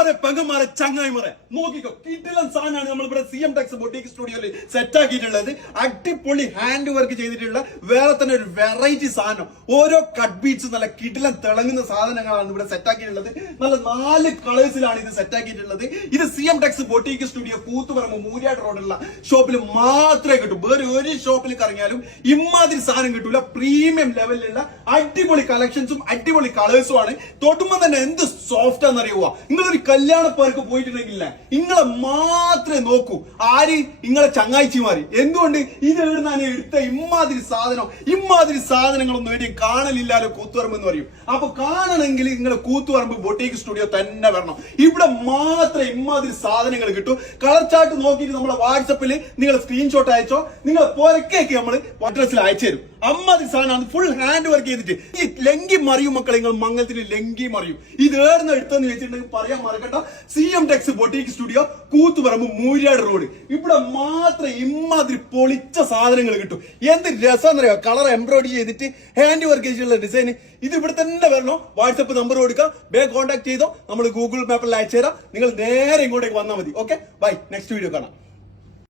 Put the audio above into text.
ഉമ്മമാരെ പെങ്ങന്മാരെ ചങ്ങായിമാരെ നോക്കിക്കോ, കിടിലൻ സാധനമാണ് നമ്മളിവിടെ CM Tex ബൊട്ടീക്ക് സ്റ്റുഡിയോയിൽ സെറ്റ് ആക്കിയിട്ടുള്ളത്. അടിപൊളി ഹാൻഡ് വർക്ക് ചെയ്തിട്ടുള്ള വേറെ തന്നെ ഒരു വെറൈറ്റി സാധനം. ഓരോ കട്ട് ബീറ്റ്സ് നല്ല കിടിലൻ തിളങ്ങുന്ന സാധനങ്ങളാണ് ഇവിടെ സെറ്റ് ആക്കിയിട്ടുള്ളത്. നല്ല 4 കളേഴ്സിലാണ് ഇത് സെറ്റ് ആക്കിയിട്ടുള്ളത്. ഇത് CM Tex boutique studio Koothuparamba Muriyad റോഡുള്ള ഷോപ്പിൽ മാത്രമേ കിട്ടൂ. വേറെ ഒരു ഷോപ്പിൽ കറങ്ങിയാലും ഇമാതിരി സാധനം കിട്ടൂല. പ്രീമിയം ലെവലിലുള്ള അടിപൊളി കളക്ഷൻസും അടിപൊളി കളേഴ്സും ആണ്. തൊട്ടുമ്പോ തന്നെ എന്ത് സോഫ്റ്റ് ആണെന്നറിയുക. നിങ്ങളൊരു കല്യാണപ്പാർക്ക് പോയിട്ടുണ്ടെങ്കിൽ നിങ്ങളെ മാത്രമേ നോക്കൂ. ആര്? നിങ്ങളെ ചങ്ങാഴ്ചിമാര്. എന്തുകൊണ്ട്? ഇത് എഴുതാൻ എടുത്ത ഇമാതിരി സാധനങ്ങളൊന്നും എവിടെയും കാണലില്ലാലോ കൂത്തുപറമ്പ് എന്ന് പറയും. അപ്പൊ കാണണമെങ്കിൽ നിങ്ങൾ കൂത്തുപറമ്പ് ബൊട്ടീക്ക് സ്റ്റുഡിയോ തന്നെ വരണം. ഇവിടെ മാത്രമേ ഇമാതിരി സാധനങ്ങൾ കിട്ടൂ. കളർ ചാർട്ട് നോക്കിയിട്ട് നമ്മളെ വാട്സപ്പിൽ നിങ്ങൾ സ്ക്രീൻഷോട്ട് അയച്ചോ, നിങ്ങൾ പുറക്കേക്ക് നമ്മൾ അഡ്രസ്സിൽ അയച്ചു തരും. അമ്മാതിരി സാധനമാണ്. ഫുൾ ഹാൻഡ് വർക്ക് ചെയ്തിട്ട് ഈ ലങ്കി മറിയും മക്കളെ. നിങ്ങൾ മംഗലത്തിന് ലങ്കി മറിയും. ഇത് ഏർന്ന് എടുത്തെന്ന് വെച്ചിട്ടുണ്ടെങ്കിൽ പറയാൻ മറക്കണ്ട. CM Tex boutique studio Koothuparamba Muriyad road. ഇവിടെ മാത്രമേ ഇമാതിരി പൊളിച്ച സാധനങ്ങൾ കിട്ടും. എന്ത് രസമെന്നറിയോ? കളർ എംബ്രോയിഡറി ചെയ്തിട്ട് ഹാൻഡ് വർക്ക് ചെയ്തിട്ടുള്ള ഡിസൈൻ. ഇത് ഇവിടെ തന്നെ വരണോ? വാട്സപ്പ് നമ്പർ കൊടുക്കുക, വേഗം കോൺടാക്ട് ചെയ്തോ. നമ്മൾ ഗൂഗിൾ മാപ്പിൽ അയച്ചു തരാം. നിങ്ങൾ നേരെ ഇങ്ങോട്ടേക്ക് വന്നാൽ മതി. Okay, by. നെക്സ്റ്റ് വീഡിയോ കാണാം.